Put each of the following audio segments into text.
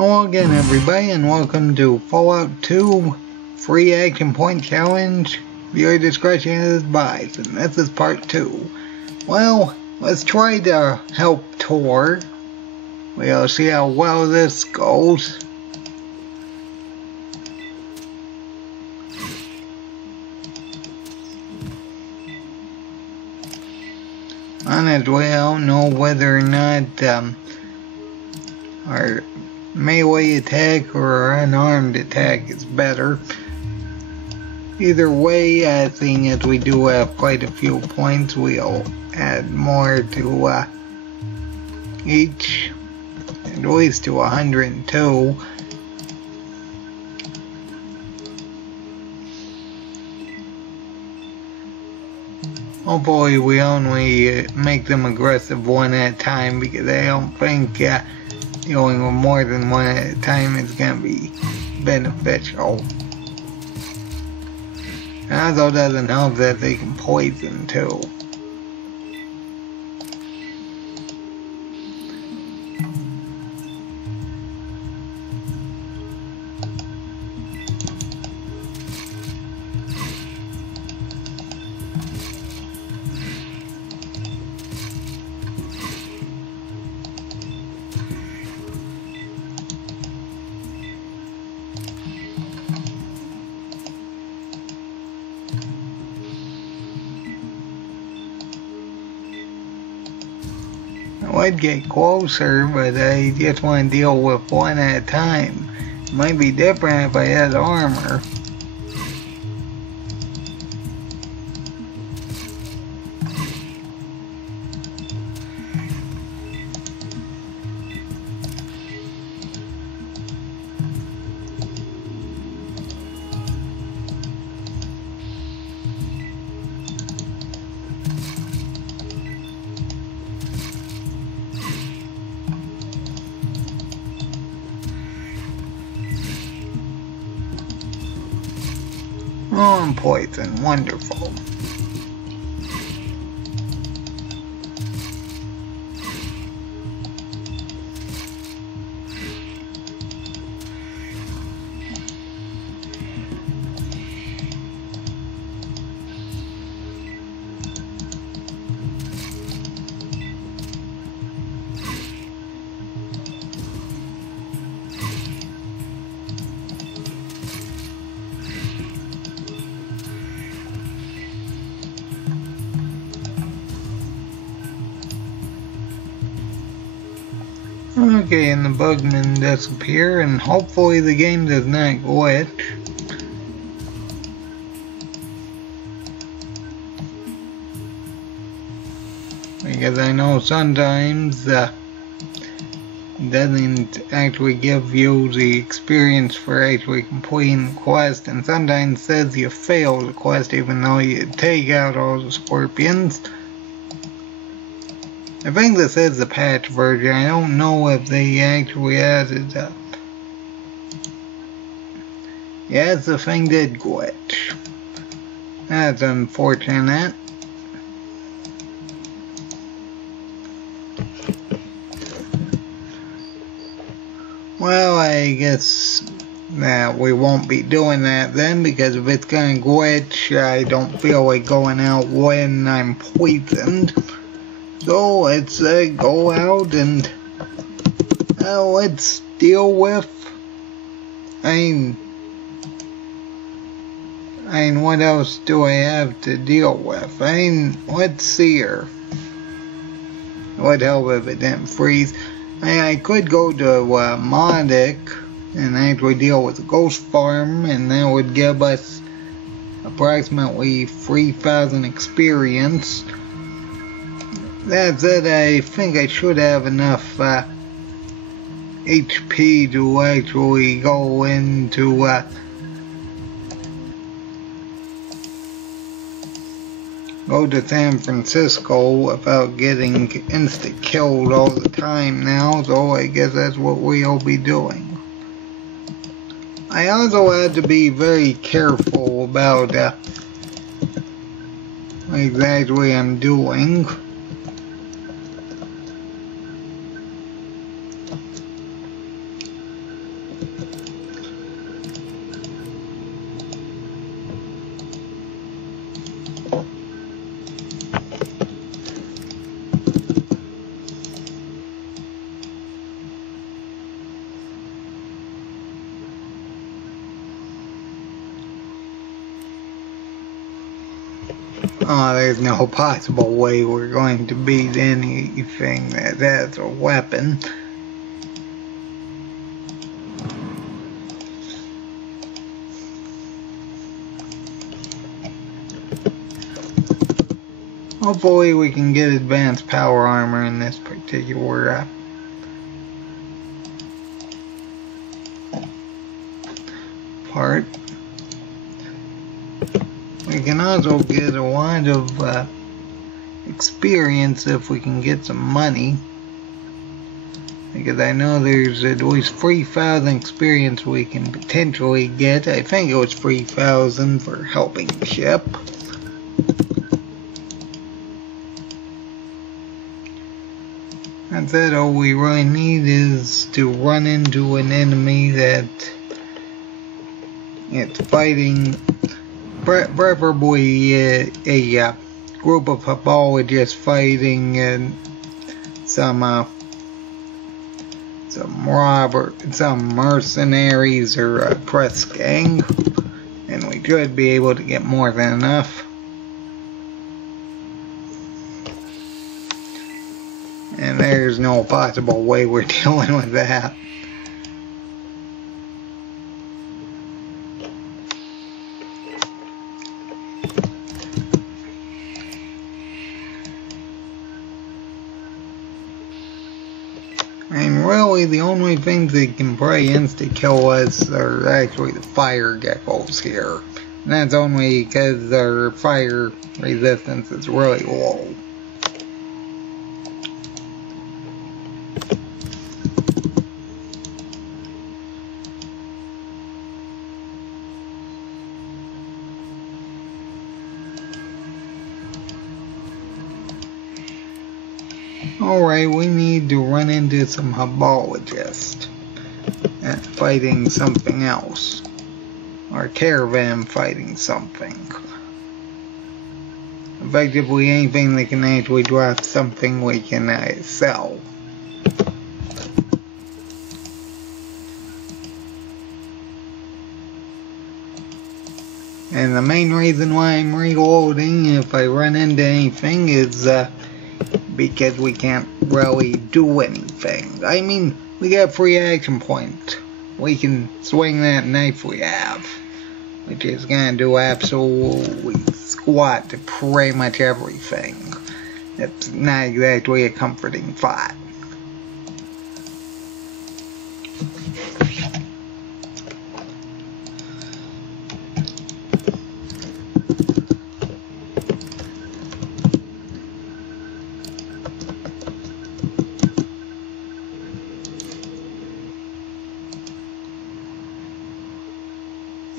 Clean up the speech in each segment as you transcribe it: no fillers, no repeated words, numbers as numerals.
Hello again everybody and welcome to Fallout 2 Free Action Point Challenge. Viewer discretion is advised, and this is part 2. Well, let's try to help Tor. We'll see how well this goes. Honestly, I don't know whether or not our melee attack or unarmed attack is better. Either way, I think as we do have quite a few points, we'll add more to each, at least to 102. Hopefully we only make them aggressive one at a time, because I don't think dealing with more than one at a time is going to be beneficial. It also doesn't help that they can poison too. I would get closer, but I just want to deal with one at a time. It might be different if I had armor. Oh, and poison, wonderful. Okay, and the bugmen disappear, and hopefully the game does not glitch. Because I know sometimes it doesn't actually give you the experience for actually completing the quest, and sometimes says you failed the quest even though you take out all the scorpions. I think this is the patch version. I don't know if they actually added up. Yes, the thing did glitch. That's unfortunate. Well, I guess that we won't be doing that then, because if it's gonna glitch, I don't feel like going out when I'm poisoned. So let's go out and let's deal with. I mean, what else do I have to deal with? Let's see here. It would help if it didn't freeze. I could go to Modic and actually deal with the ghost farm, and that would give us approximately 3,000 experience. That said, I think I should have enough HP to actually go into go to San Francisco without getting insta-killed all the time now, so I guess that's what we'll be doing. I also had to be very careful about what exactly I'm doing. Oh, there's no possible way we're going to beat anything that has a weapon. Hopefully we can get advanced power armor in this particular part. We can also get a lot of experience if we can get some money. Because I know there's at least 3,000 experience we can potentially get. I think it was 3,000 for helping the ship. That's it. All we really need is to run into an enemy that it's fighting, preferably a group of pathologists fighting some mercenaries or a press gang, and we should be able to get more than enough. And there's no possible way we're dealing with that. And really the only things that can probably insta-kill us are actually the fire geckos here. And that's only because their fire resistance is really low. Alright, we need to run into some herbologists fighting something else. Or caravan fighting something. Effectively anything that can actually drop something we can sell. And the main reason why I'm reloading if I run into anything is because we can't really do anything. I mean, we got a free action point. We can swing that knife we have, which is gonna do absolutely squat to pretty much everything. It's not exactly a comforting thought.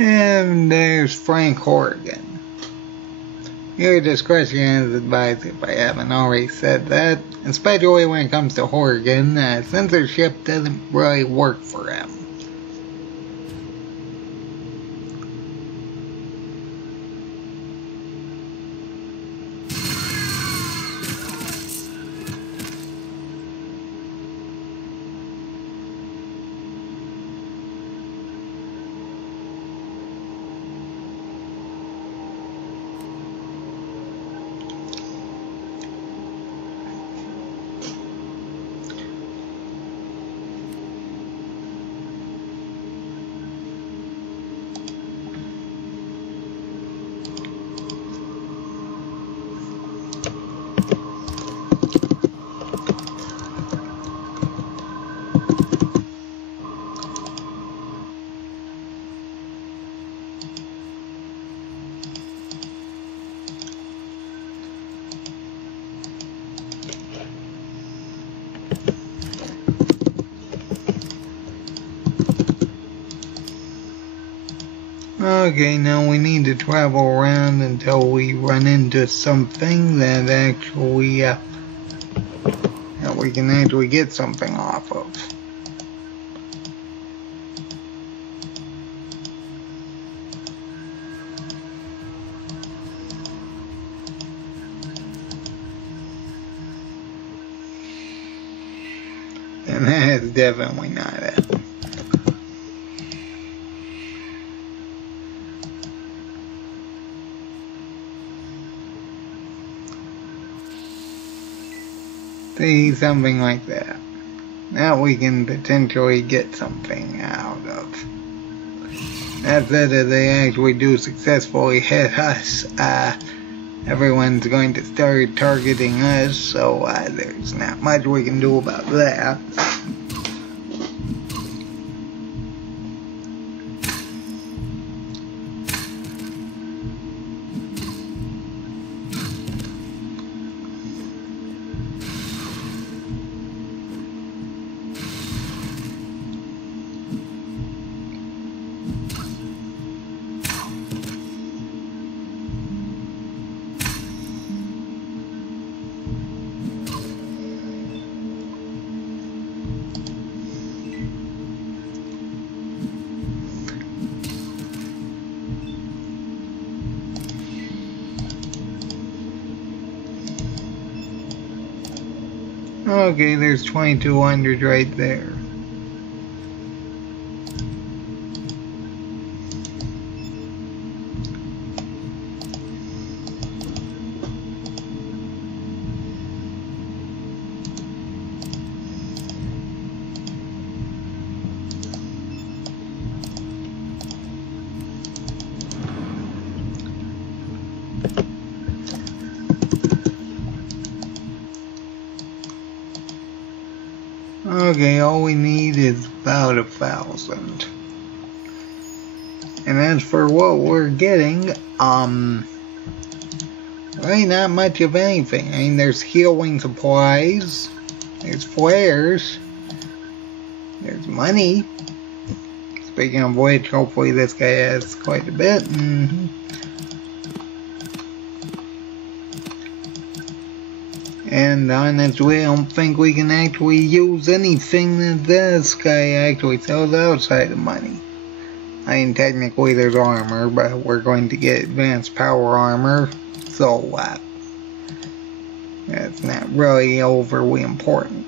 And there's Frank Horrigan. Your discretion is advised if I haven't already said that, especially when it comes to Horrigan. Censorship doesn't really work for him. Okay, now we need to travel around until we run into something that actually, that we can actually get something off of. And that is definitely not it. See, something like that. Now we can potentially get something out of. That's it, if they actually do successfully hit us, everyone's going to start targeting us, so there's not much we can do about that. Okay, there's 2200 right there. Okay, all we need is about 1,000. And as for what we're getting, really not much of anything. I mean, there's healing supplies, there's flares, there's money. Speaking of which, hopefully this guy has quite a bit. And honestly, I don't think we can actually use anything that this guy actually sells outside of money. I mean, technically there's armor, but we're going to get advanced power armor, so that's not really overly important.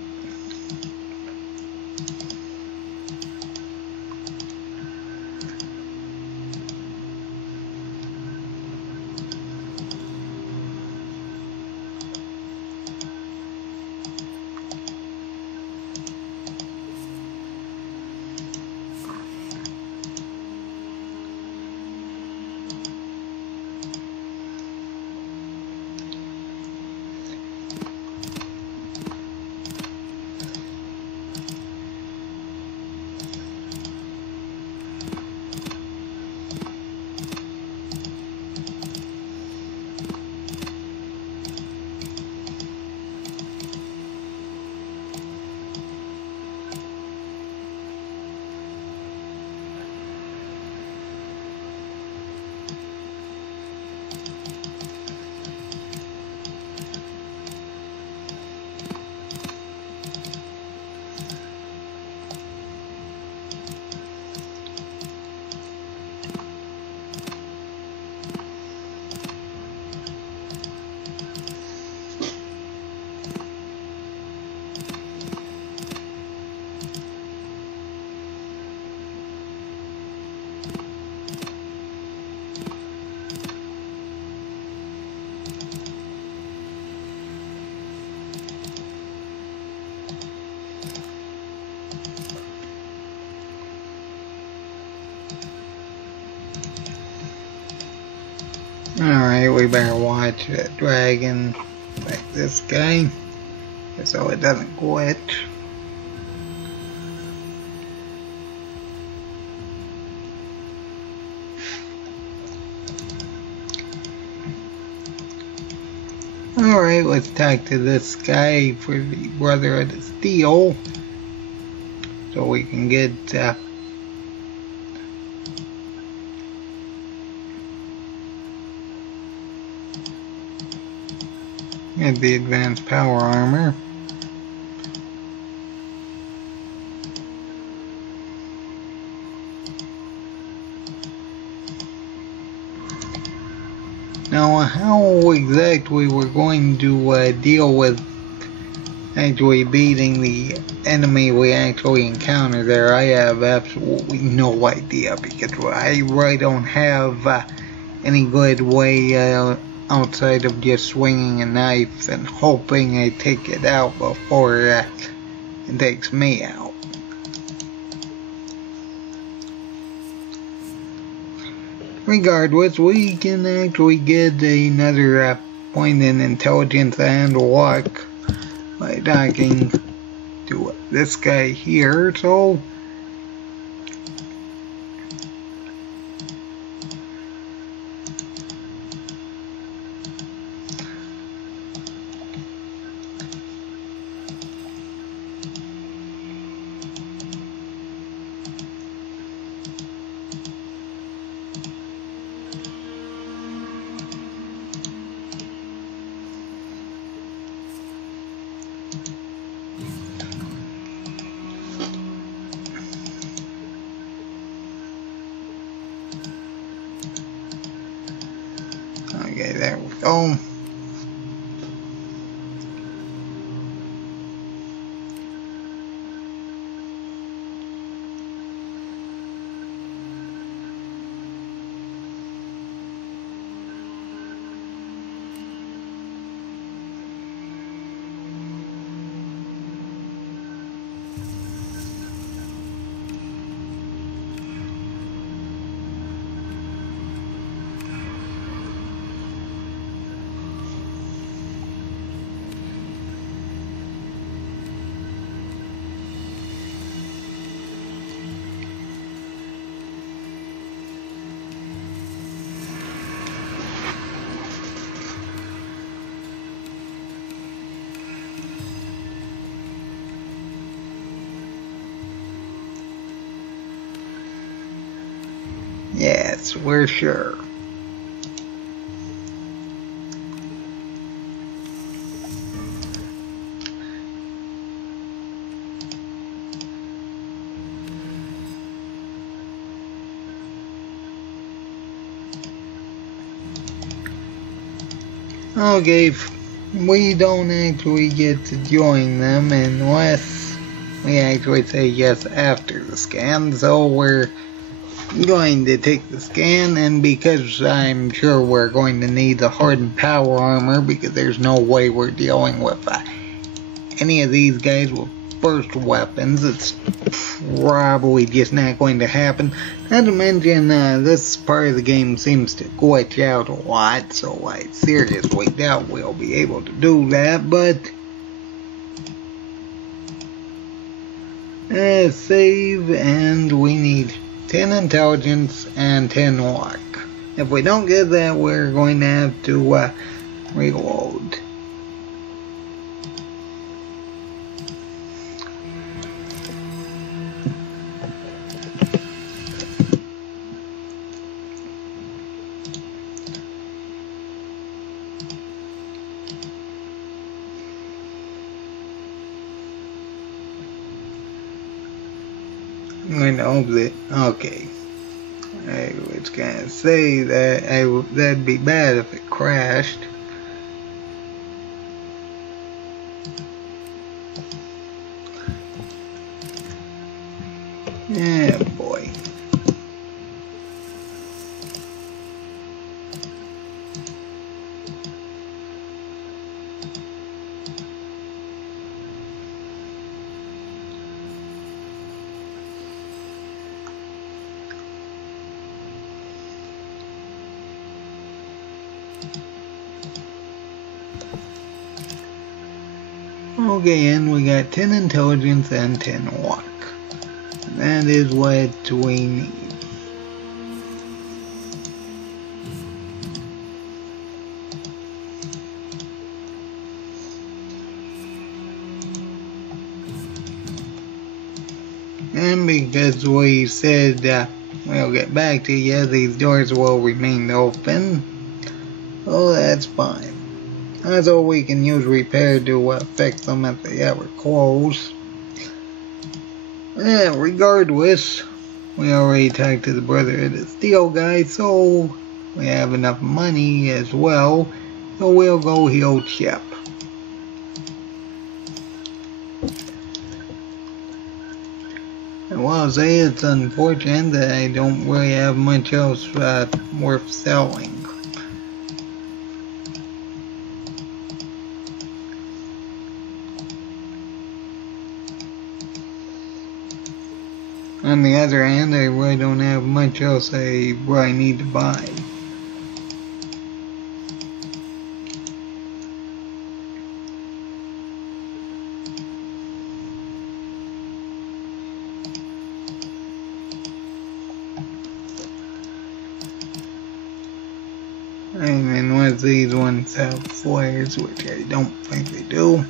Alright, we better watch that dragon like this guy, so it doesn't glitch. Alright, let's talk to this guy for the Brotherhood of Steel, so we can get the advanced power armor. Now, how exactly we're going to deal with actually beating the enemy we actually encounter there, I have absolutely no idea, because I really don't have any good way outside of just swinging a knife and hoping I take it out before it takes me out. Regardless, we can actually get another point in intelligence and luck by talking to this guy here, so okay, there we go. Yes, we're sure. Okay, we don't actually get to join them unless we actually say yes after the scan, so we're going to take the scan, and because I'm sure we're going to need the hardened power armor, because there's no way we're dealing with any of these guys with burst weapons, it's probably just not going to happen. Not to mention, this part of the game seems to glitch out a lot, so I seriously doubt we'll be able to do that, but save, and we need 10 intelligence and 10 luck. If we don't get that, we're going to have to reload. I'm going to hope that, okay, I was going to say that that'd be bad if it crashed. Yeah, boy. Okay, and we got 10 intelligence and 10 luck. That is what we need. And because we said we'll get back to you, these doors will remain open. Oh, that's fine. Also, we can use repair to fix them if they ever close. Yeah, regardless, we already talked to the brother of the steel guy, so we have enough money as well, so we'll go heal Chip. I will say it's unfortunate that I don't really have much else worth selling. On the other hand, I really don't have much else I really need to buy. And then once these ones have flares, which I don't think they do.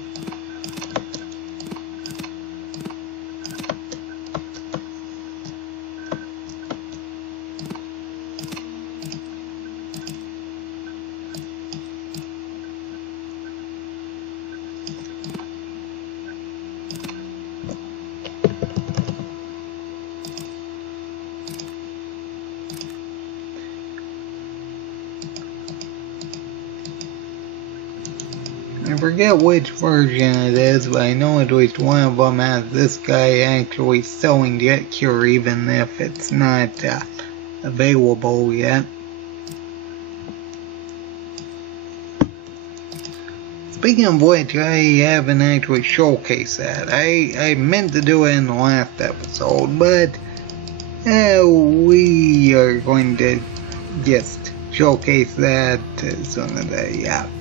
I forget which version it is, but I know at least one of them has this guy actually selling Jet Cure even if it's not available yet. Speaking of which, I haven't actually showcased that. I meant to do it in the last episode, but we are going to just showcase that as soon as I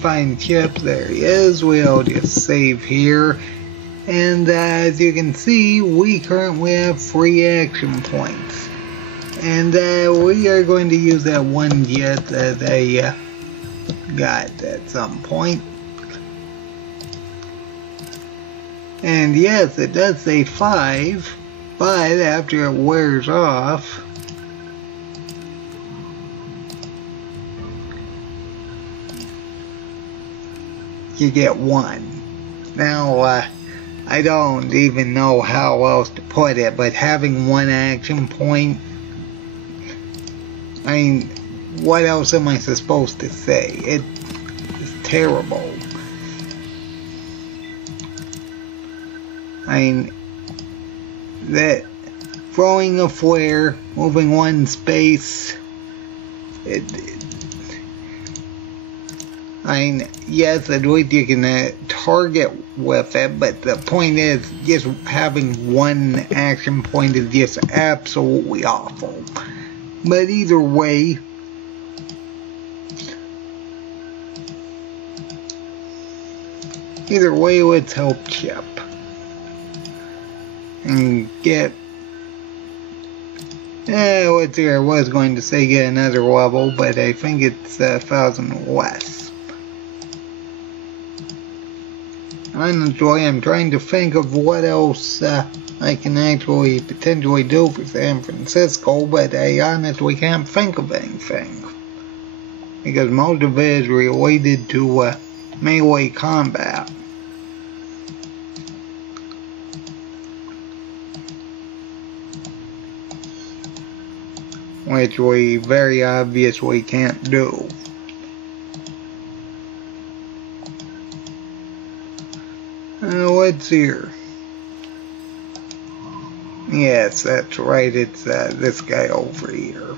find Chip. There he is. We'll just save here. And as you can see, we currently have 3 action points. And we are going to use that one jet that I got at some point. And yes, it does say 5, but after it wears off, you get 1. Now, I don't even know how else to put it, but having 1 action point, I mean, what else am I supposed to say? It is terrible. I mean, that throwing a flare, moving 1 space, I mean, yes, at least you can target with it, but the point is, just having 1 action point is just absolutely awful. But either way, let's help Chip and get. Let's see, I was going to say get another level, but I think it's 1,000 less. Honestly, I'm trying to think of what else I can actually potentially do for San Francisco, but I honestly can't think of anything. Because most of it is related to melee combat. Which we very obviously can't do. What's here? Yes, that's right, it's this guy over here.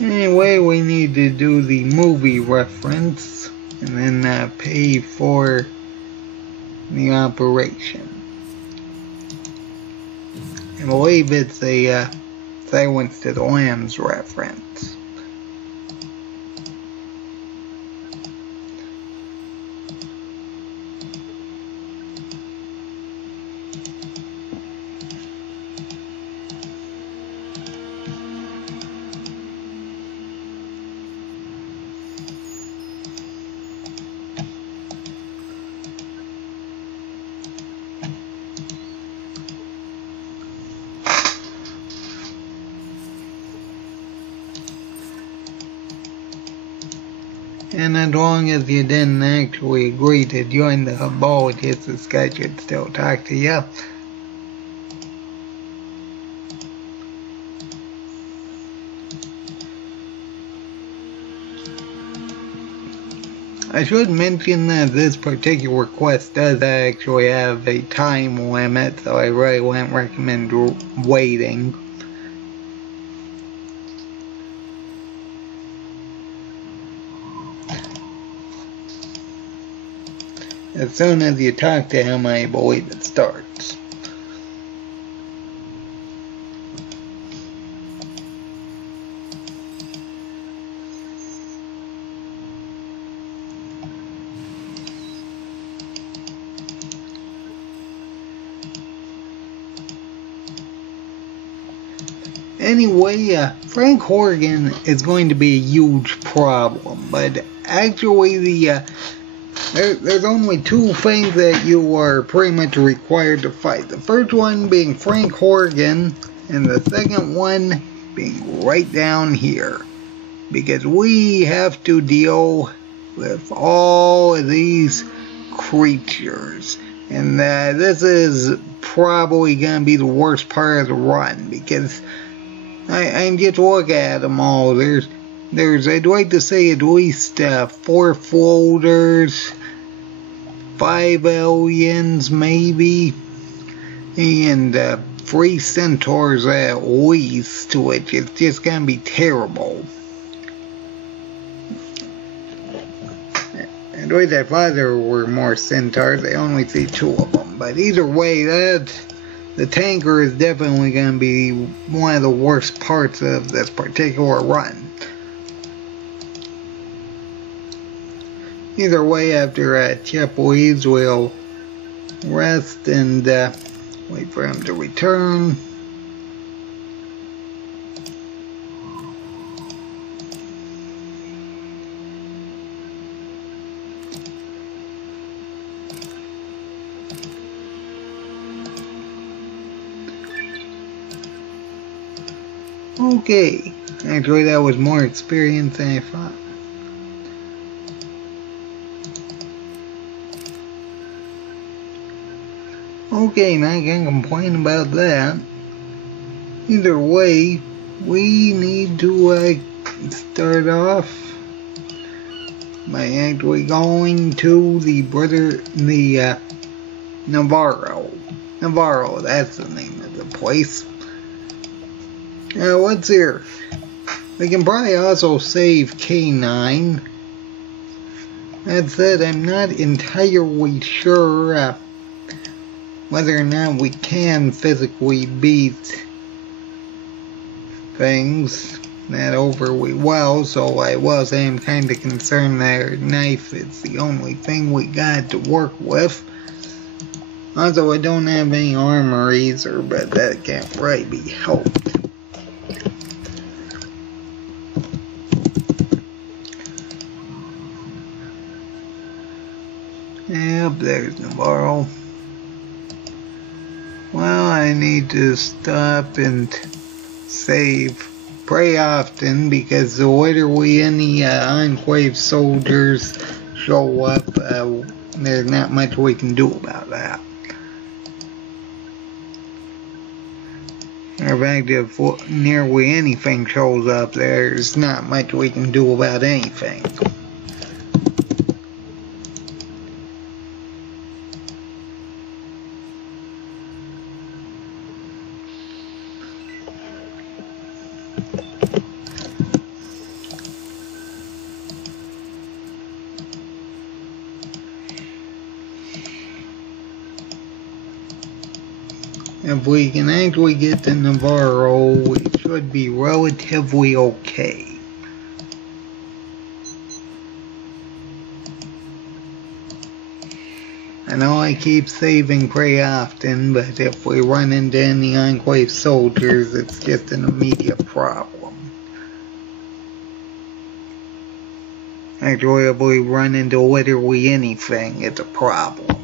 Anyway, we need to do the movie reference and then pay for the operation. I believe it's a Silence to the Lambs reference. And as long as you didn't actually agree to join the Cabal, just this guy should still talk to you. I should mention that this particular quest does actually have a time limit, so I really wouldn't recommend waiting. As soon as you talk to him, I believe it starts. Anyway, Frank Horgan is going to be a huge problem, but actually there's only two things that you are pretty much required to fight. The first one being Frank Horgan, and the second one being right down here. Because we have to deal with all of these creatures. And this is probably going to be the worst part of the run, because I just look at them all. There's I'd like to say at least 4 floaters, 5 aliens maybe, and 3 centaurs at least, which is just gonna be terrible. And wait, I thought there were more centaurs. I only see 2 of them, but either way, the tanker is definitely going to be one of the worst parts of this particular run. Either way, after Chip leaves, we'll rest and wait for him to return. Okay, actually that was more experience than I thought. Okay, not gonna complain about that. Either way, we need to start off by actually going to the Navarro. Navarro, that's the name of the place. What's here? We can probably also save K9. That said, I'm not entirely sure whether or not we can physically beat things that overly well, so I was kind of concerned that our knife is the only thing we got to work with. Also, I don't have any armor either, but that can't really be helped. Yep, there's Navarro. Well, I need to stop and save pretty often, because the later any Enclave soldiers show up, there's not much we can do about that. In fact, if nearly anything shows up, there's not much we can do about anything. If we can actually get to Navarro, we should be relatively okay. I know I keep saving pretty often, but if we run into any Enclave soldiers, it's just an immediate problem. Actually, if we run into literally anything, it's a problem.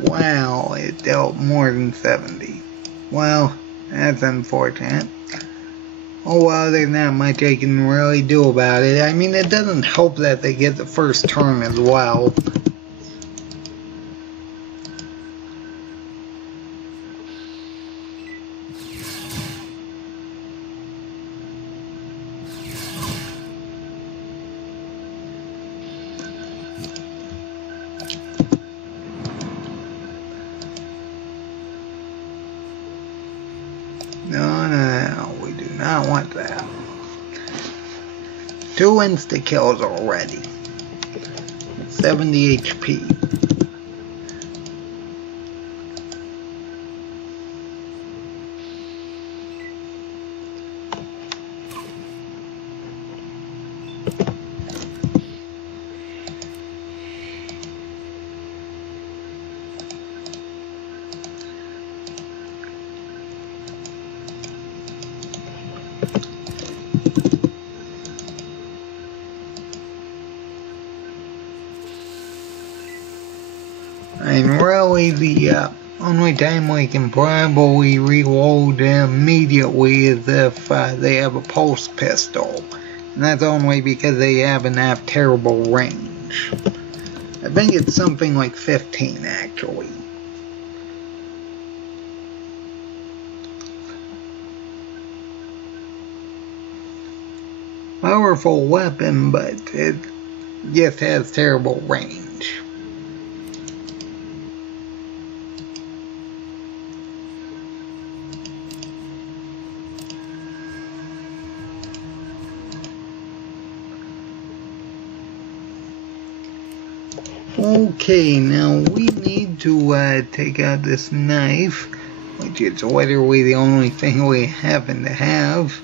Wow, it dealt more than 70. Well, that's unfortunate. Oh well, there's not much I can really do about it. I mean, it doesn't help that they get the first turn as well. No, we do not want that. 2 insta-kills already. 70 HP. And really, the only time we can probably reload immediately is if they have a pulse pistol. And that's only because they haven't have terrible range. I think it's something like 15 actually. Powerful weapon, but it just has terrible range. Okay, now we need to take out this knife, which is literally the only thing we happen to have.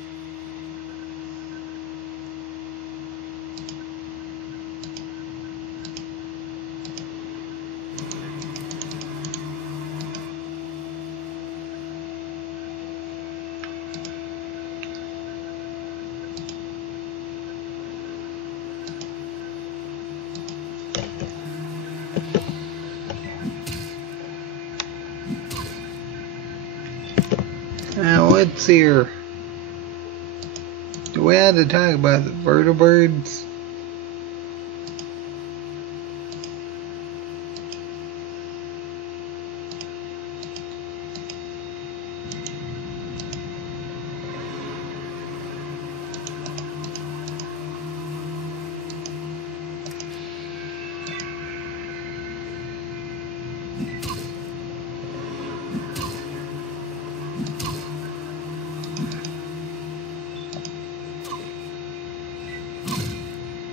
Now let's see here. Do we have to talk about the vertebrates?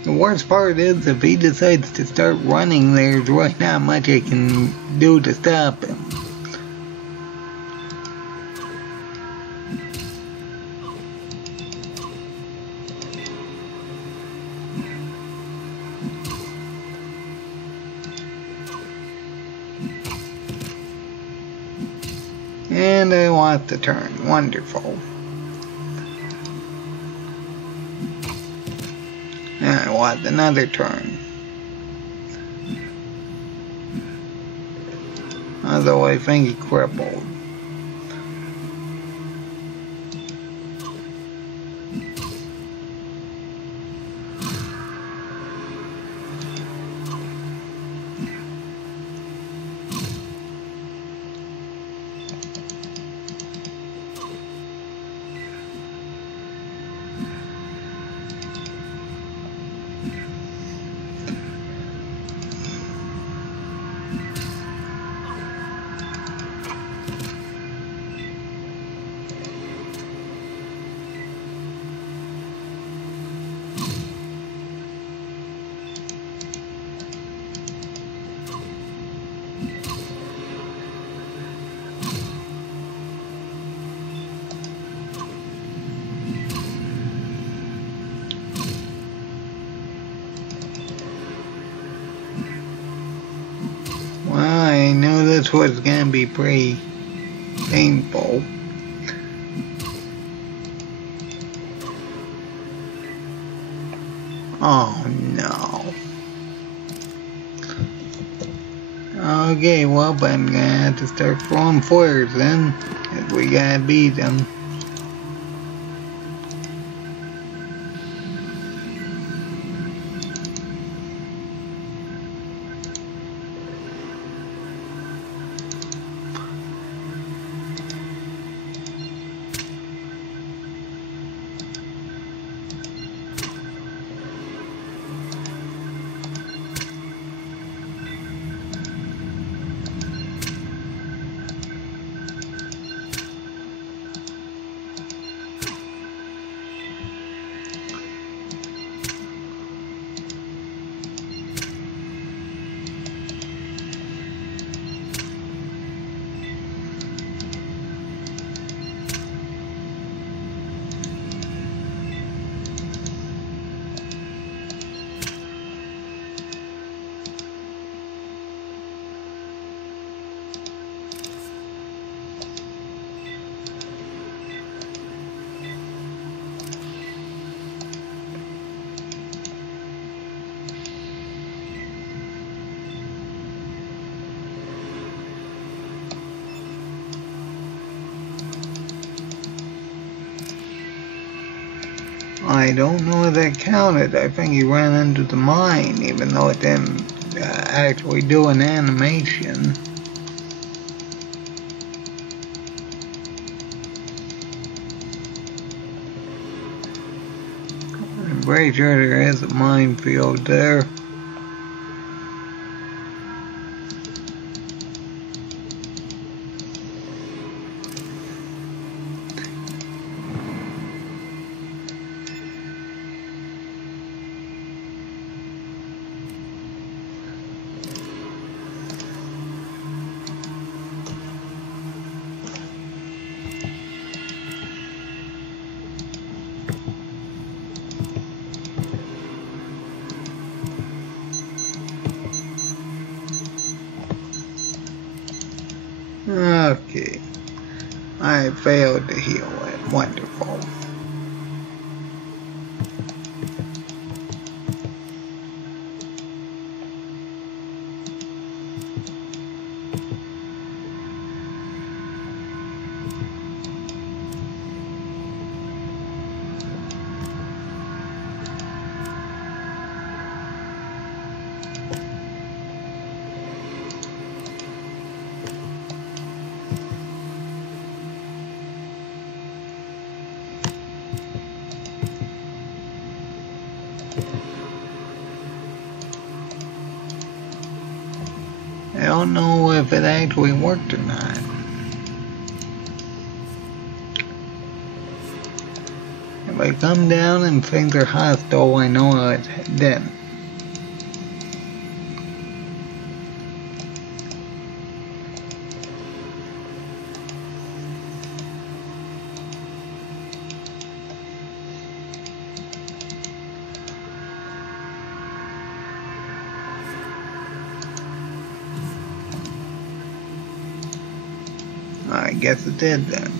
The worst part is if he decides to start running, there's really not much I can do to stop him. And I lost the turn. Wonderful. I want another turn. Although I think he crippled. I knew this was going to be pretty painful. Oh no. Okay, well, I'm gonna have to start throwing flares then, if we gotta beat them. I don't know if that counted. I think he ran into the mine, even though it didn't actually do an animation. I'm pretty sure there is a minefield there. Okay, I failed to heal it. Wonderful. I don't know if it actually worked or not. If I come down and things are hostile, I know it didn't. I guess it did then.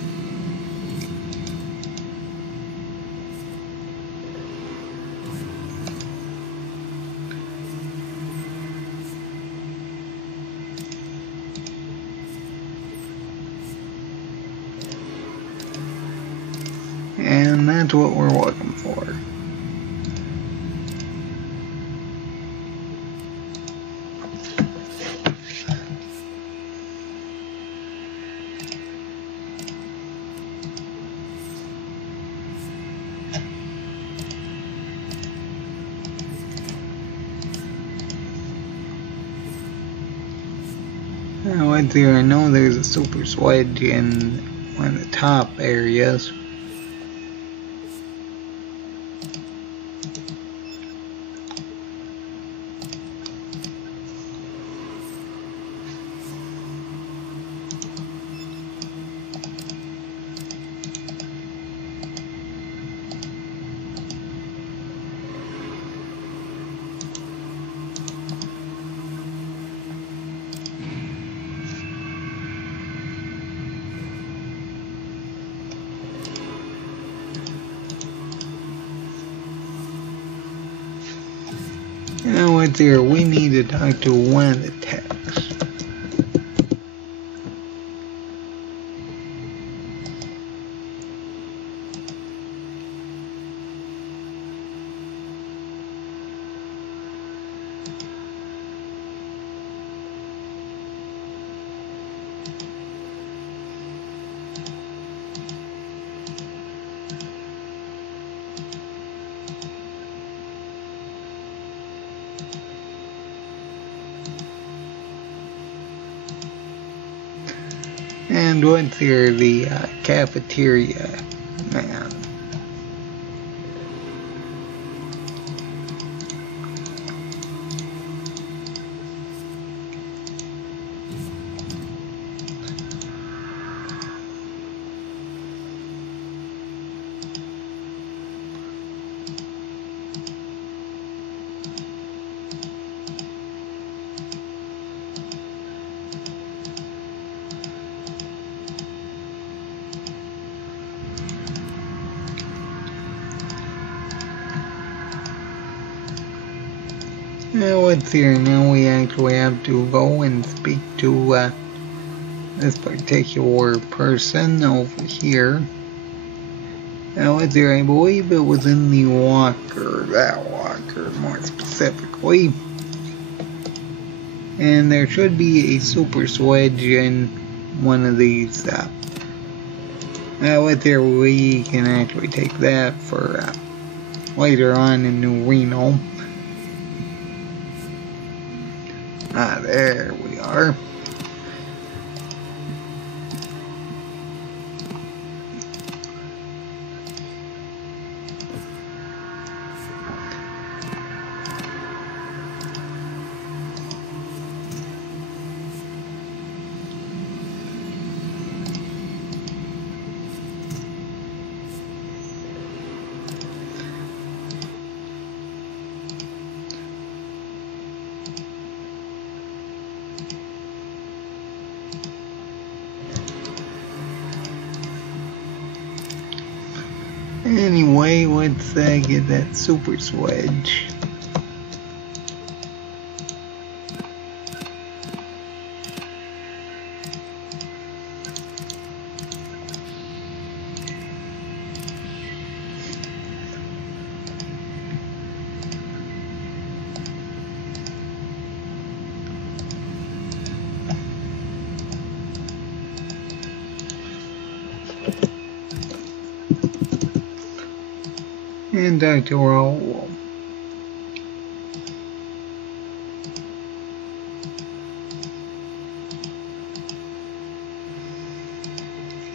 And that's what we're looking for. Right there, I know there's a super sledge in one of the top areas. You know what, there, we need to talk to one of the techs. And what's here? The cafeteria man. Now what's here? Now we actually have to go and speak to this particular person over here. Now what's here? I believe it was in the locker, that locker more specifically. And there should be a super switch in one of these. Now what's here? We can actually take that for later on in New Reno. There we are. Anyway, let's get that super switch. And Dr. Raoul.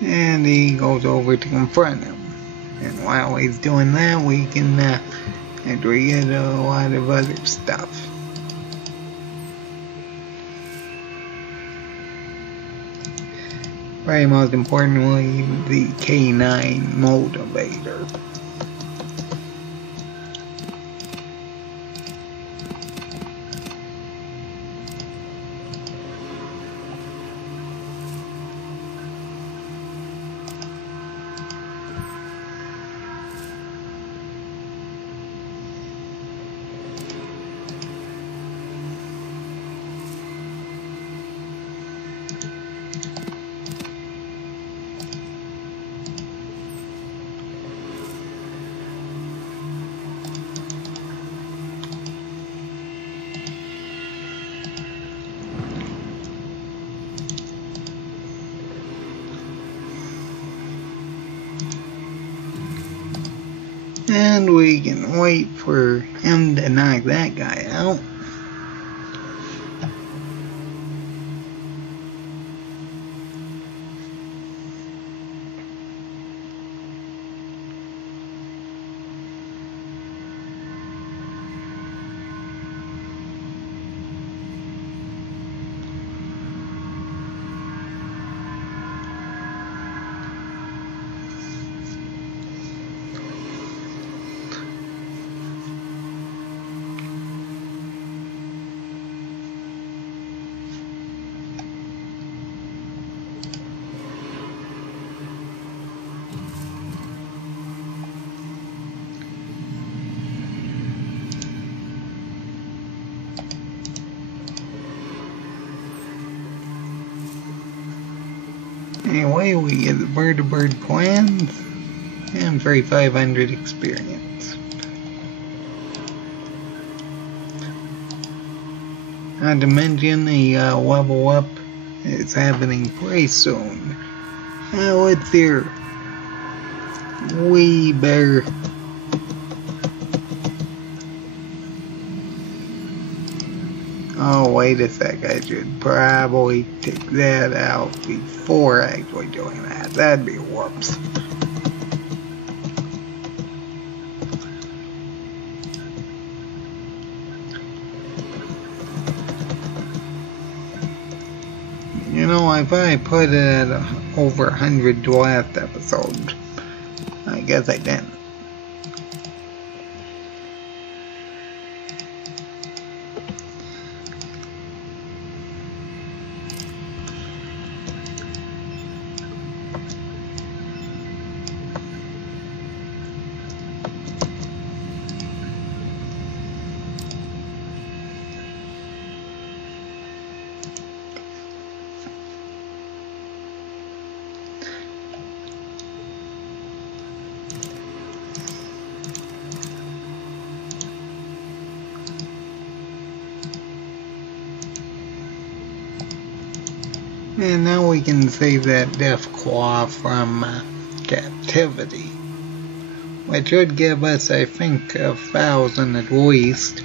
And he goes over to confront him. And while he's doing that, we can actually get a lot of other stuff. Probably most importantly, the K9 motivator. And we can wait for him to knock that guy out. Anyway, we get the bird-to-bird plans and 3,500 experience. Not to mention the level up is happening pretty soon. Now it's here. We better Oh, wait a sec, I should probably take that out before actually doing that. That'd be whoops. You know, if I put it at over 100 last episode, I guess I didn't. And now we can save that Deathclaw from captivity, which should give us, I think, 1,000 at least.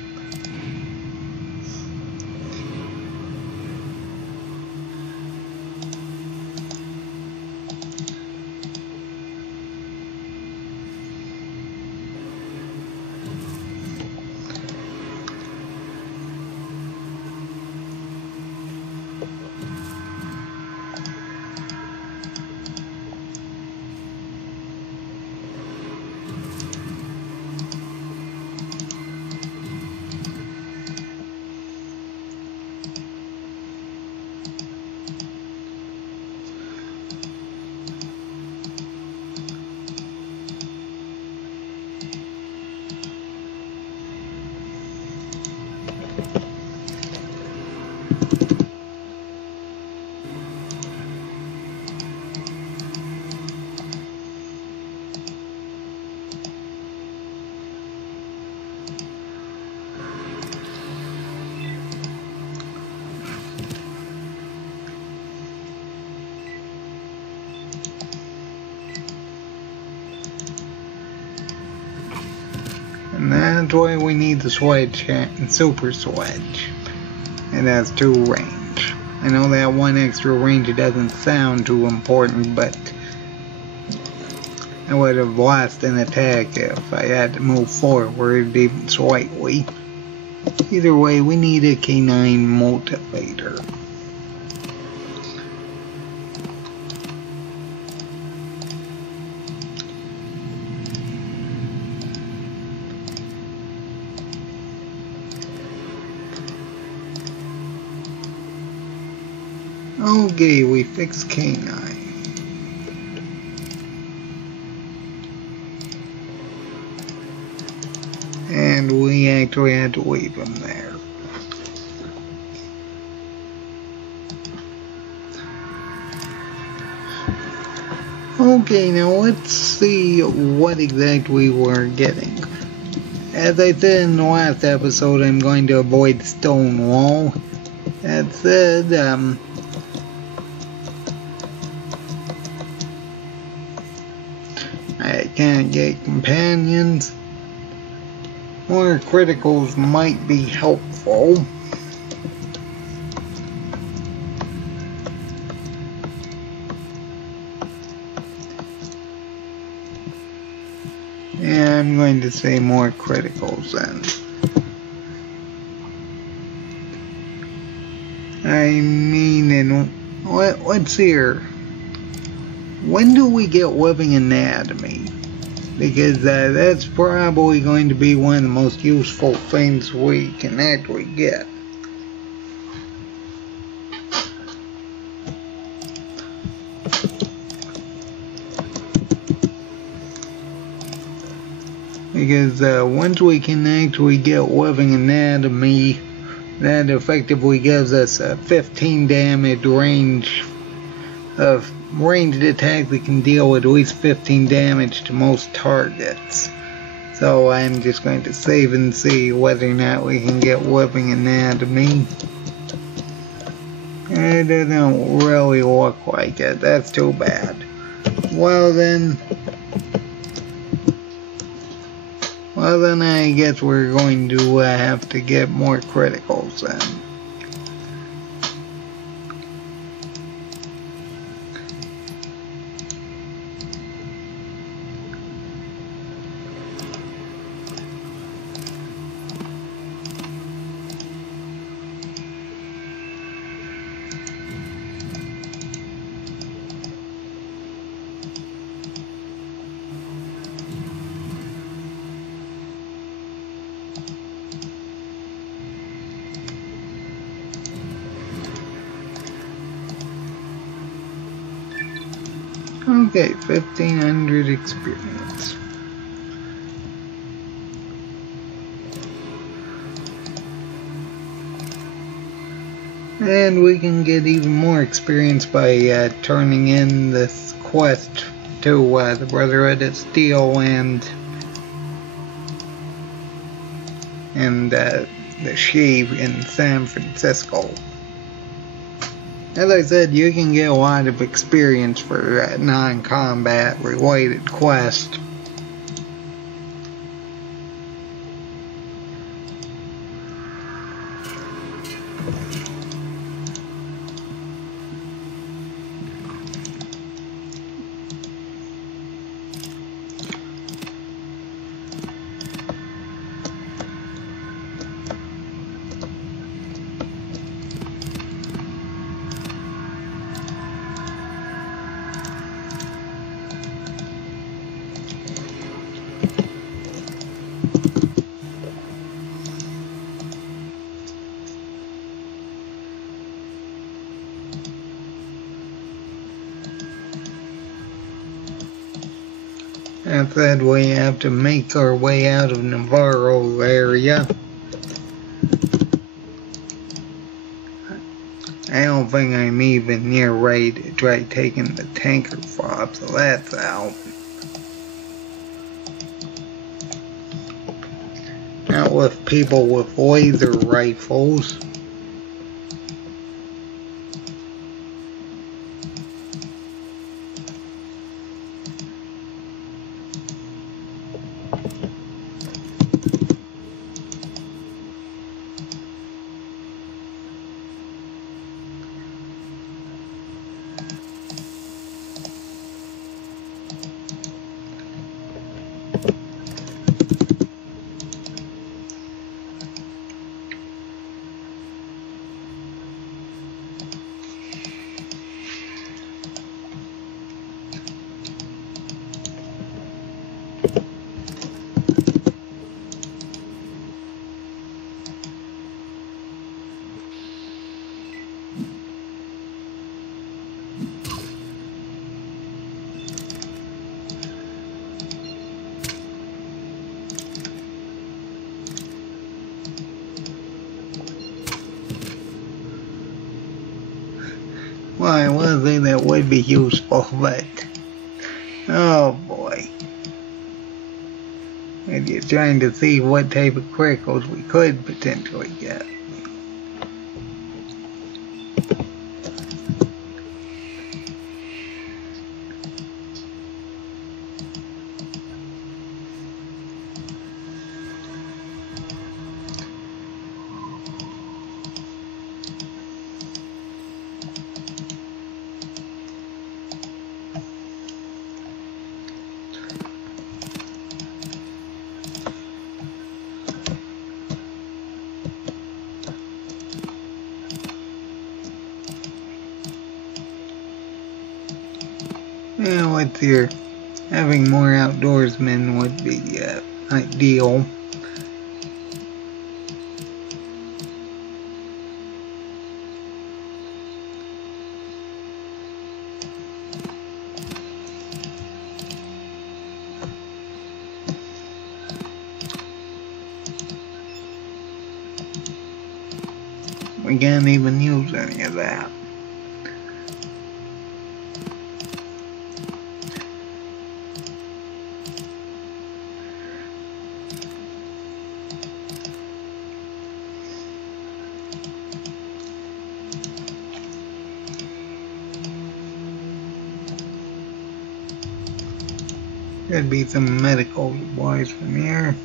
And that's why we need the Sledge and Super Sledge. It has 2 range. I know that 1 extra range doesn't sound too important, but I would have lost an attack if I had to move forward even slightly. Either way, we need a K9 motivator. Okay, we fixed K9. And we actually had to leave him there. Okay, now let's see what exactly we're getting. As I said in the last episode, I'm going to avoid Stonewall. That said, I can't get companions. More criticals might be helpful. Yeah, I'm going to say more criticals then. I mean, and what's here? When do we get living anatomy? Because that's probably going to be one of the most useful things we can actually get. Because once we can actually get living anatomy, that effectively gives us a 15 damage range of ranged attack that can deal at least 15 damage to most targets. So I'm just going to save and see whether or not we can get living anatomy. It doesn't really look like it. That's too bad. Well then I guess we're going to have to get more criticals then. Okay, 1500 experience. And we can get even more experience by turning in this quest to the Brotherhood of Steel and the Sheep in San Francisco. As I said, you can get a lot of experience for non-combat related quests. That said, we have to make our way out of Navarro area. I don't think I'm even near ready to try taking the tanker fob, so that's out. Not with people with laser rifles. Well, I would think that would be useful, but oh boy. And you're trying to see what type of criticals we could potentially get. Yeah, what's here? Having more outdoorsmen would be ideal. We can't even use any of that. Could be some medical supplies from here.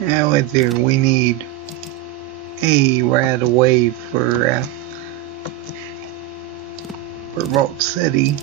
Now let's see, we need a right away for Vault City.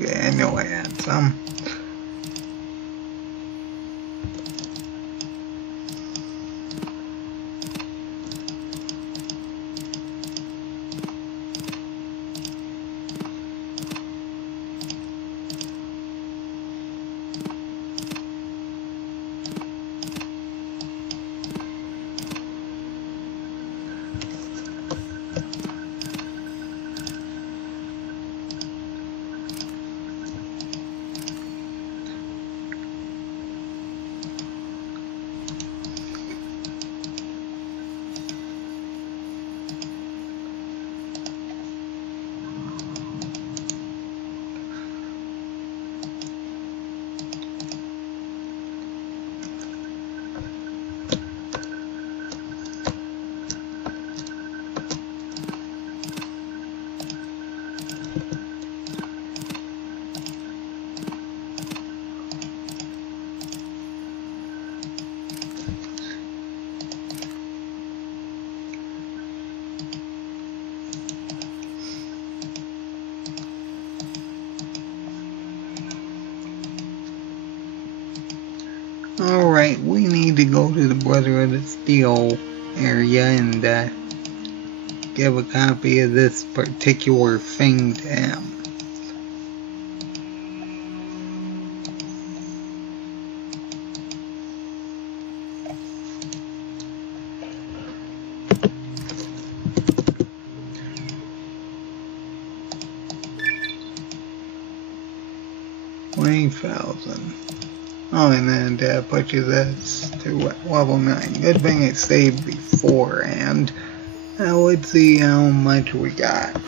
Okay, I know I had some. Alright, we need to go to the Brotherhood of Steel area and give a copy of this particular thing to him. $20,000. Oh, and then put you this to level 9. Good thing it saved beforehand. Now let's see how much we got.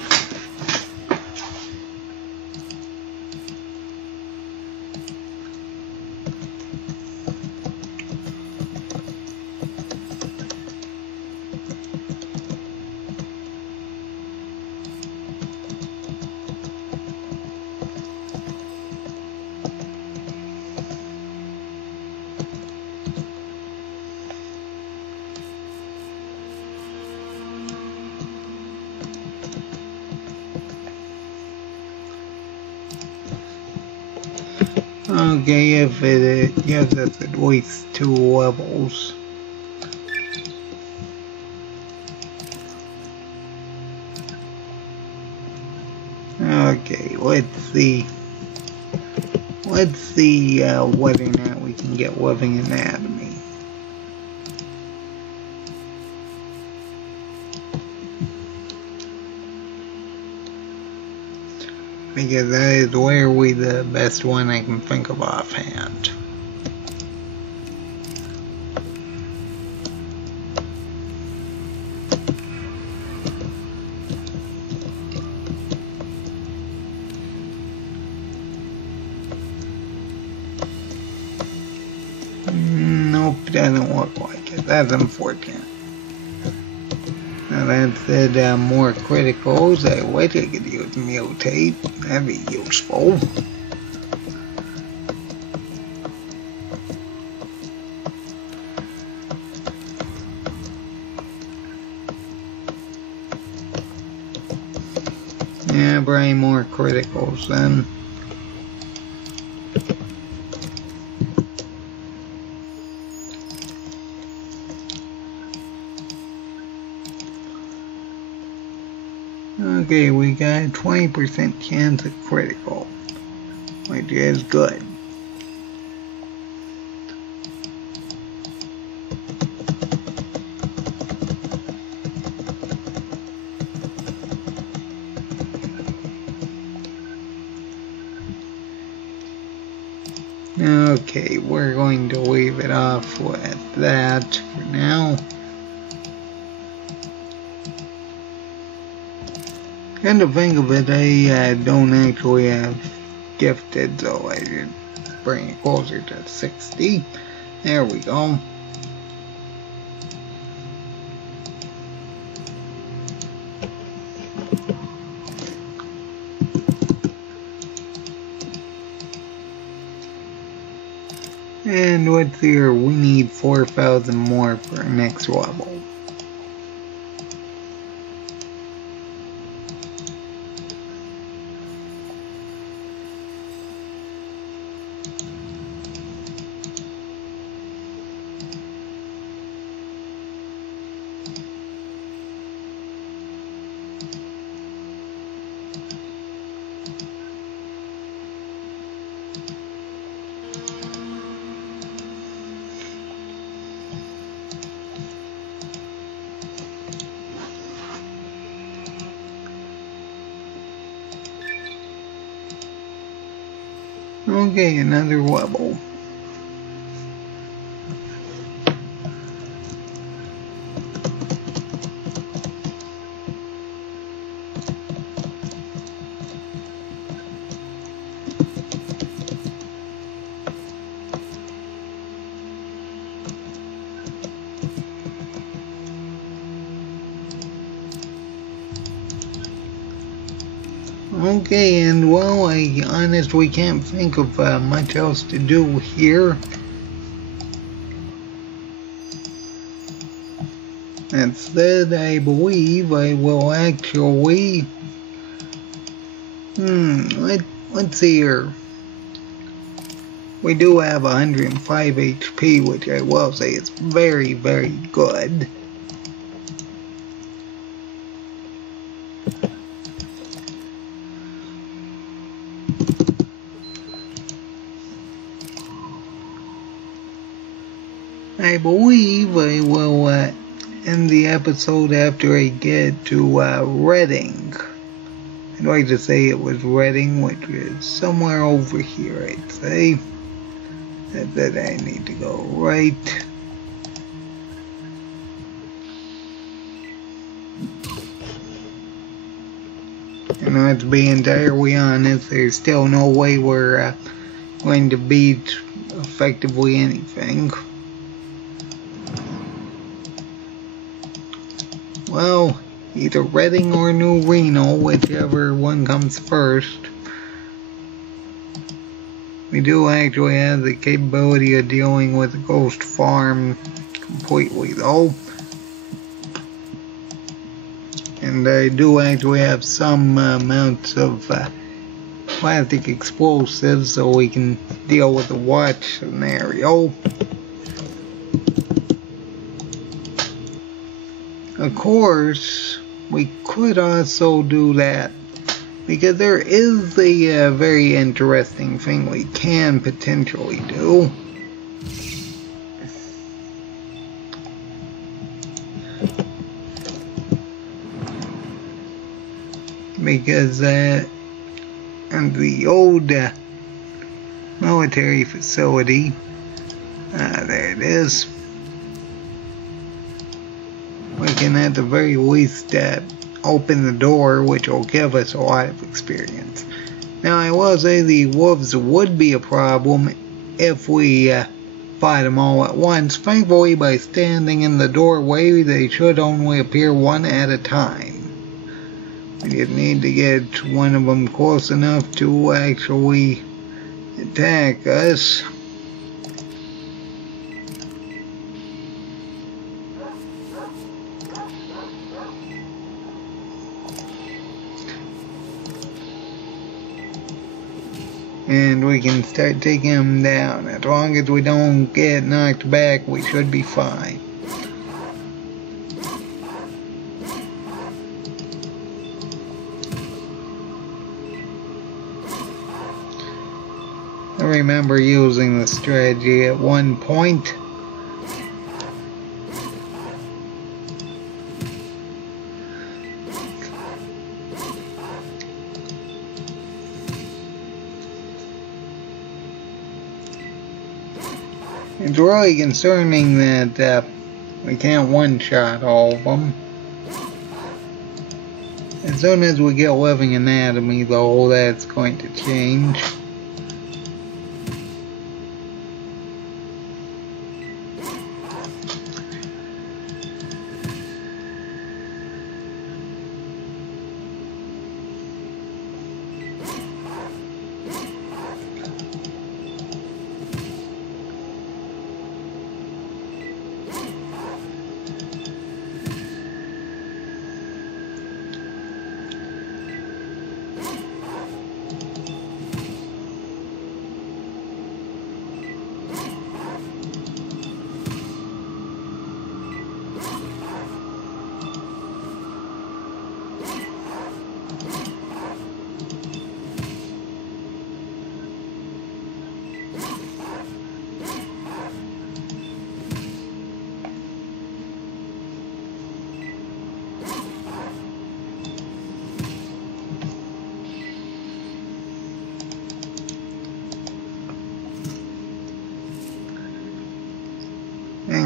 Okay, if it gives us at least 2 levels. Okay, let's see. Let's see whether or not we can get Living Anatomy. Because that is literally the best one I can think of offhand. Nope, doesn't look like it. That's unfortunate. Now that said, more criticals. I wish I could use mutate. That'd be useful. Yeah, probably more criticals then. Okay, we got a 20% chance of critical, which is good. Okay, we're going to leave it off with that for now. And to think of it, I don't actually have gifted, so I should bring it closer to 60. There we go. And let's see here, we need 4,000 more for our next level. Okay, another level. Okay, and well, I honestly can't think of much else to do here. Instead, I believe I will actually... let's see here. We do have 105 HP, which I will say is very, very good. I believe I will end the episode after I get to Reading. I'd like to say it was Reading, which is somewhere over here, I'd say. That I need to go right. You know, to be entirely honest, there's still no way we're going to beat effectively anything. Well, either Reading or New Reno, whichever one comes first. We do actually have the capability of dealing with the Ghost Farm completely, though. And I do actually have some amounts of plastic explosives, so we can deal with the watch scenario. Of course, we could also do that, because there is a very interesting thing we can potentially do. Because in the old military facility, there it is, we can at the very least open the door, which will give us a lot of experience. Now, I will say the wolves would be a problem if we fight them all at once. Thankfully, by standing in the doorway, they should only appear one at a time. We just need to get one of them close enough to actually attack us. And we can start taking them down. As long as we don't get knocked back, we should be fine. I remember using the strategy at one point. It's really concerning that we can't one-shot all of them. As soon as we get living anatomy, though, that's going to change.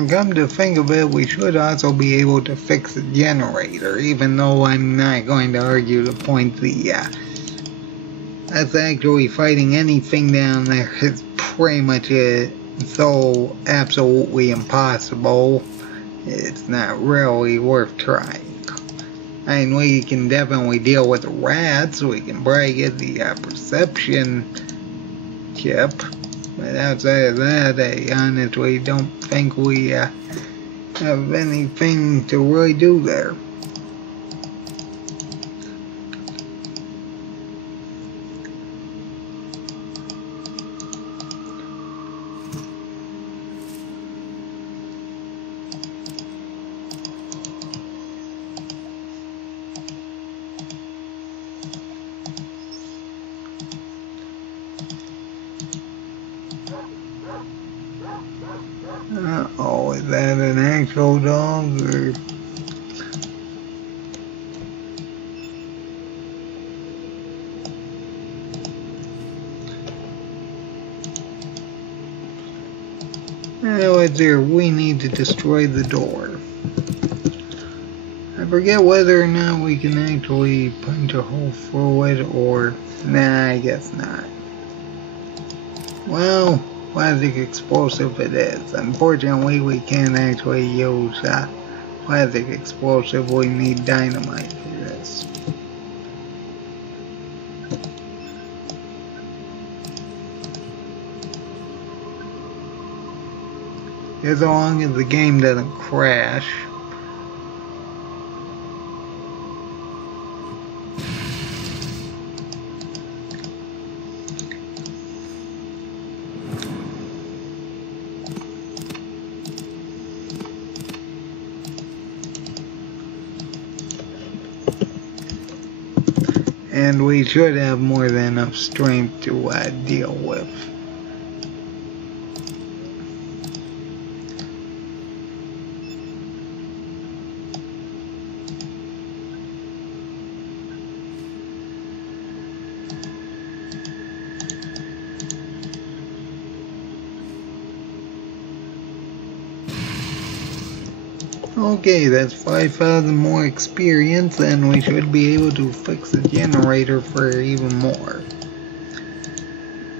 come to think of it, we should also be able to fix the generator, even though I'm not going to argue the point that's actually fighting anything down there is pretty much so absolutely impossible. It's not really worth trying. I mean, we can definitely deal with the rats, we can probably get the perception chip, but outside of that, I honestly don't think we have anything to really do there. Uh-oh, is that an actual dog, or... What's here? We need to destroy the door. I forget whether or not we can actually punch a hole through it, or... Nah, I guess not. Well... plastic explosive it is. Unfortunately, we can't actually use plastic explosive. We need dynamite for this. As long as the game doesn't crash. And we should have more than enough strength to deal with. Okay, that's 5,000 more experience, and we should be able to fix the generator for even more.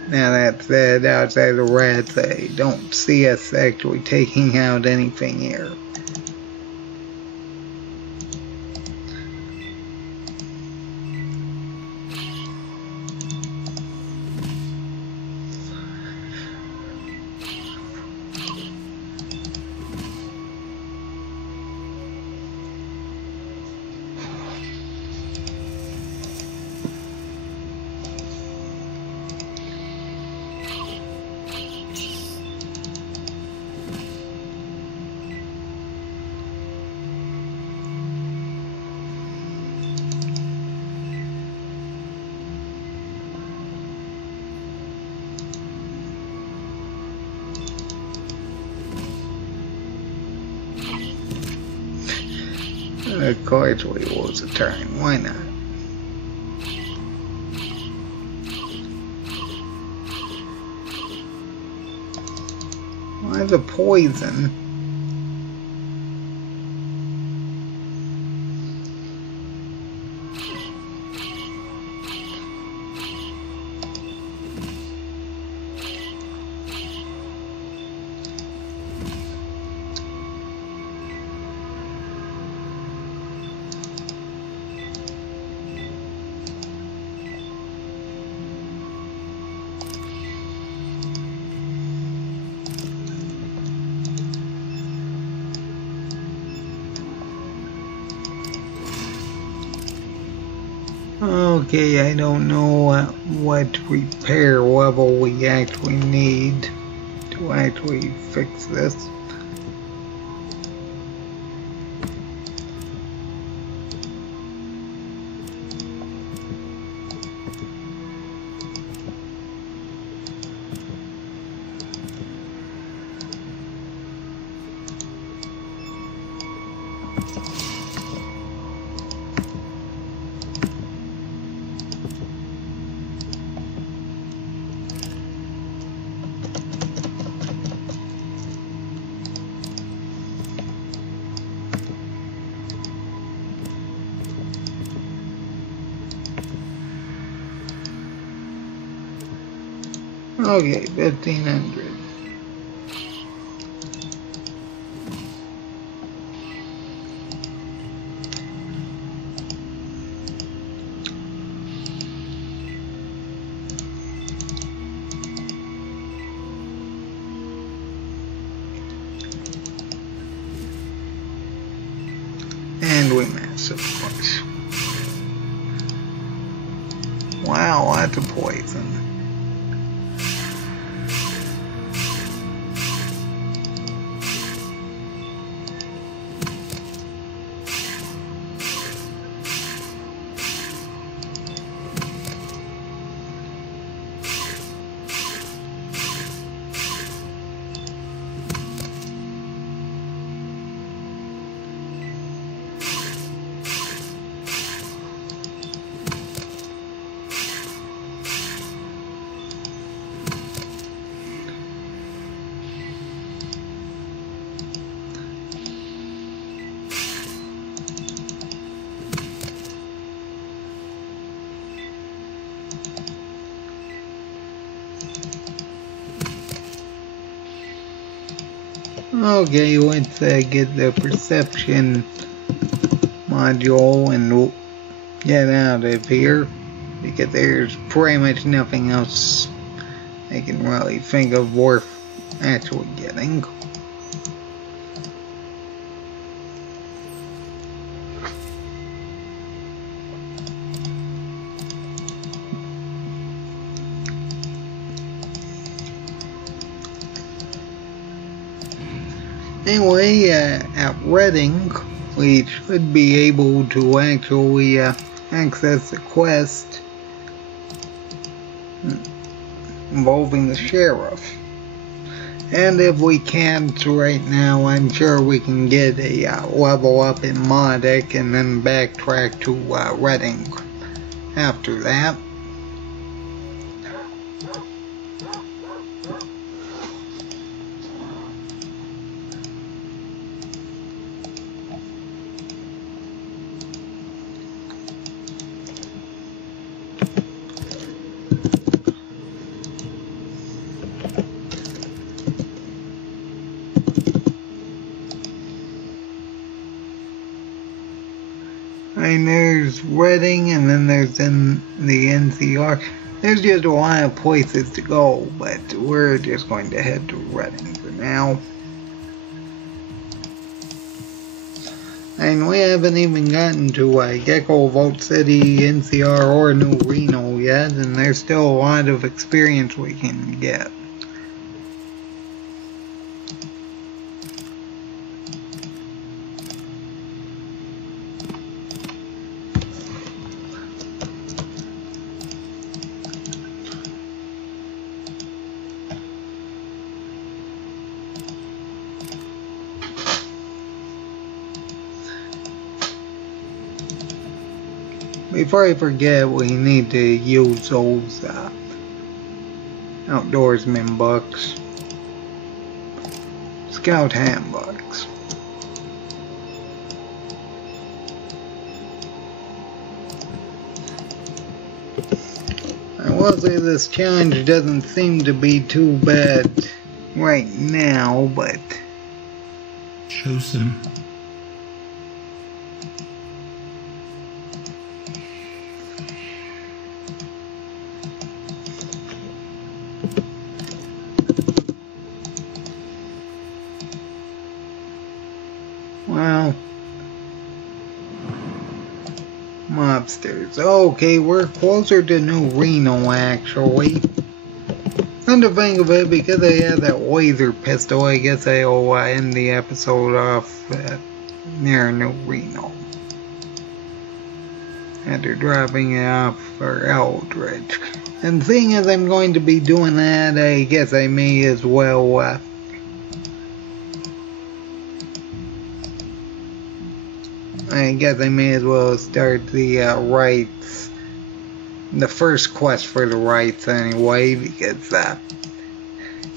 Now that said, outside the rats, I don't see us actually taking out anything here. Of course we lose a turn, why not? Why the poison? Okay, I don't know what repair level we actually need to actually fix this. Okay, 1500. And we miss, of course. Wow, lots of poison. Okay, let's get the perception module and we'll get out of here because there's pretty much nothing else I can really think of worth actually getting. Anyway, at Reading, we should be able to actually access the quest involving the sheriff. And if we can't right now, I'm sure we can get a level up in Modic and then backtrack to Reading after that. And there's Reading, and then there's in the NCR. There's just a lot of places to go, but we're just going to head to Reading for now. And we haven't even gotten to Gecko, Vault City, NCR, or New Reno yet, and there's still a lot of experience we can get. Before I forget, we need to use those outdoorsman books, scout handbooks. I will say this challenge doesn't seem to be too bad right now, but chosen. Well, mobsters. Okay, we're closer to New Reno, actually. Come to think of it, because they have that laser pistol, I guess I'll end the episode off near New Reno. After dropping it off for Eldridge. And seeing as I'm going to be doing that, I guess I may as well start the rights, the first quest for the rights anyway, because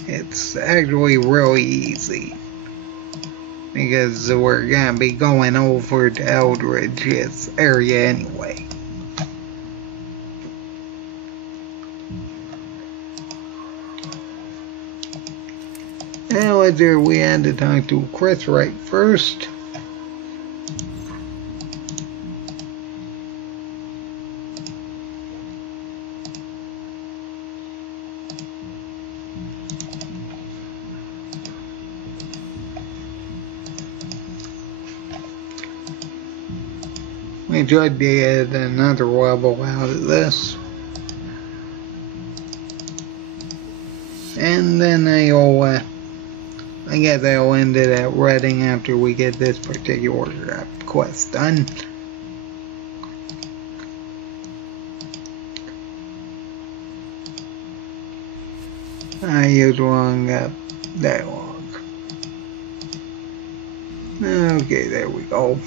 it's actually really easy. Because we're gonna be going over to Eldridge's area anyway. was there? We had to talk to Chris right first. We tried to get another level out of this. And then I guess I'll end it at Reading after we get this particular quest done. I used wrong dialogue. Okay, there we go.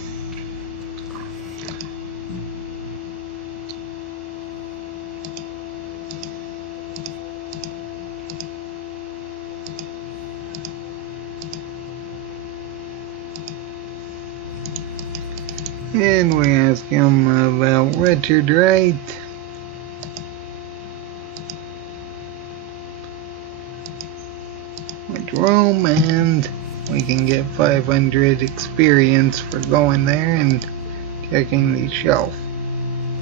And we ask him about Richard Wright. With Rome, and we can get 500 experience for going there and checking the shelf.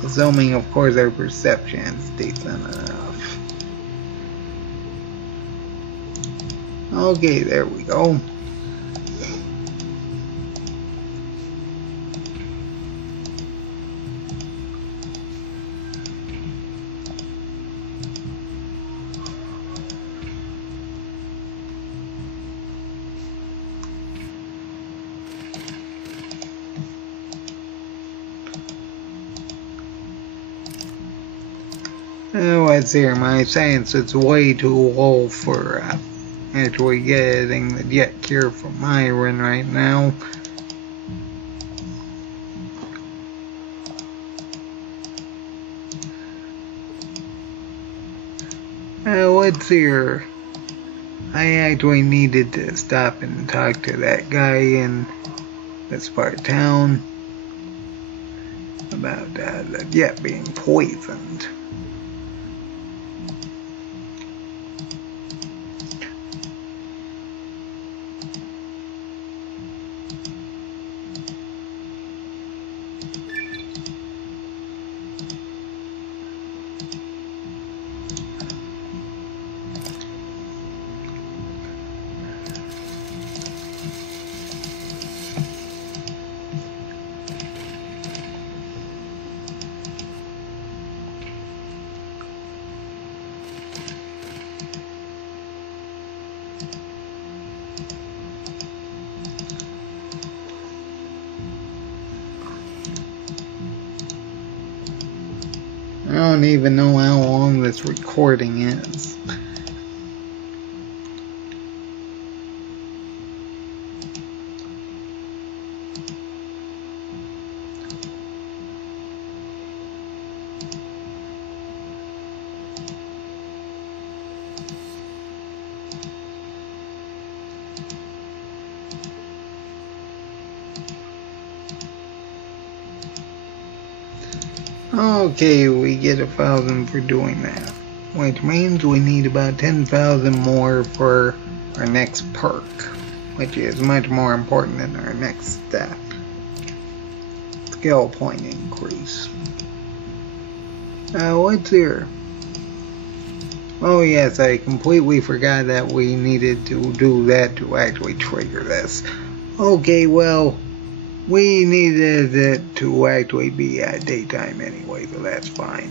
Assuming, of course, our perception is decent enough. Okay, there we go. Let's see here, my science is way too low for actually getting the jet cure from Myron right now. Let's see here. I actually needed to stop and talk to that guy in this part of town about the jet being poisoned. I don't even know how long this recording is. Okay, we get 1,000 for doing that, which means we need about 10,000 more for our next perk, which is much more important than our next step. Skill point increase. What's here? Oh yes, I completely forgot that we needed to do that to actually trigger this. Okay, well, we needed it to actually be at daytime anyway, so that's fine.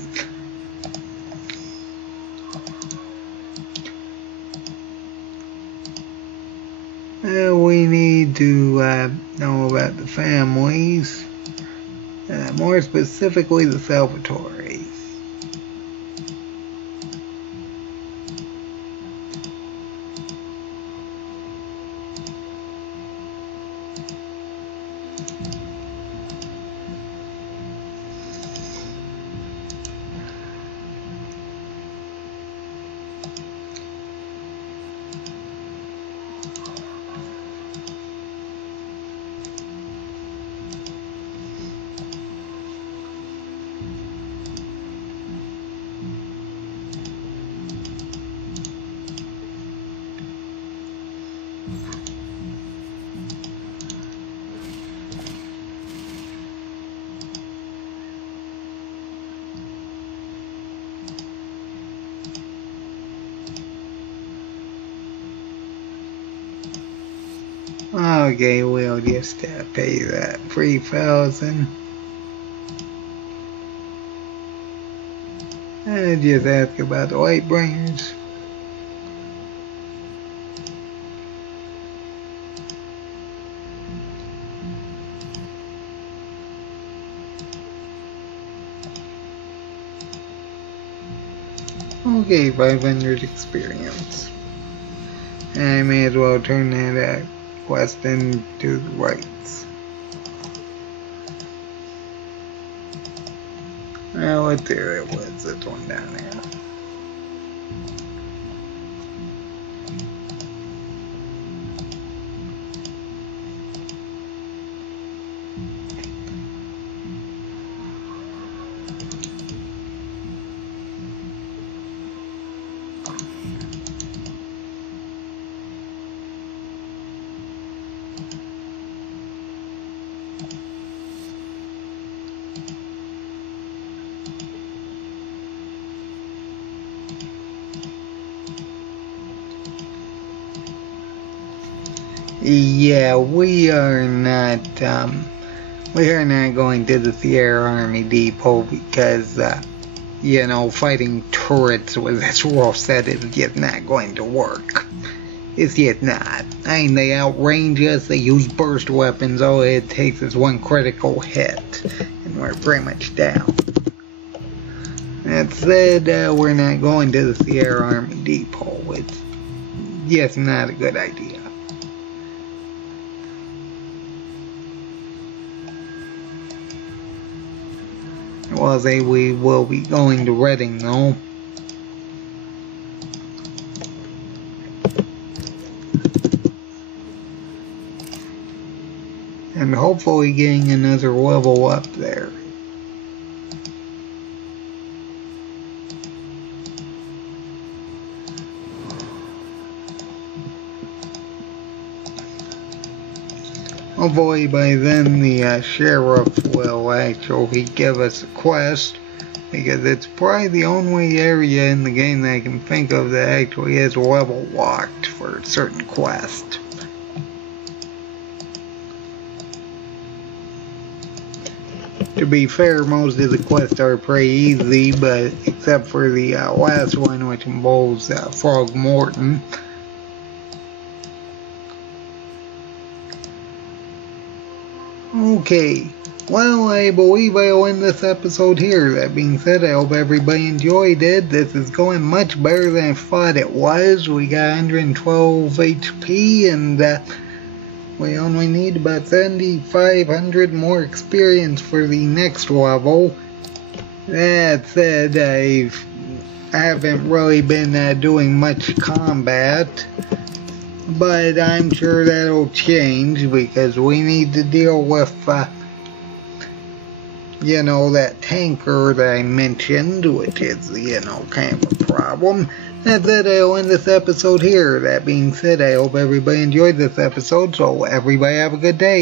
We need to know about the families, more specifically the Salvatore. Okay, we'll just pay that 3,000. And just ask about the Lightbringers. Okay, 500 experience. I may as well turn that quest into the rights. Well, what there it was, this one down there. Yeah, we are not going to the Sierra Army Depot because, you know, fighting turrets with this rule set is just not going to work. It's just not. I mean, they outrange us, they use burst weapons, all it takes is one critical hit, and we're pretty much down. That said, we're not going to the Sierra Army Depot. It's just not a good idea. Well, we will be going to Reading, though. And hopefully getting another level up there. Hopefully by then the sheriff will actually give us a quest, because it's probably the only area in the game that I can think of that actually has level locked for a certain quest. To be fair, most of the quests are pretty easy, but except for the last one, which involves Throgmorton. Okay, well, I believe I'll end this episode here. That being said, I hope everybody enjoyed it. This is going much better than I thought it was. We got 112 HP, and we only need about 7,500 more experience for the next level. That said, I haven't really been doing much combat. But I'm sure that'll change because we need to deal with, you know, that tanker that I mentioned, which is, you know, kind of a problem. That said, I'll end this episode here. That being said, I hope everybody enjoyed this episode, so everybody have a good day.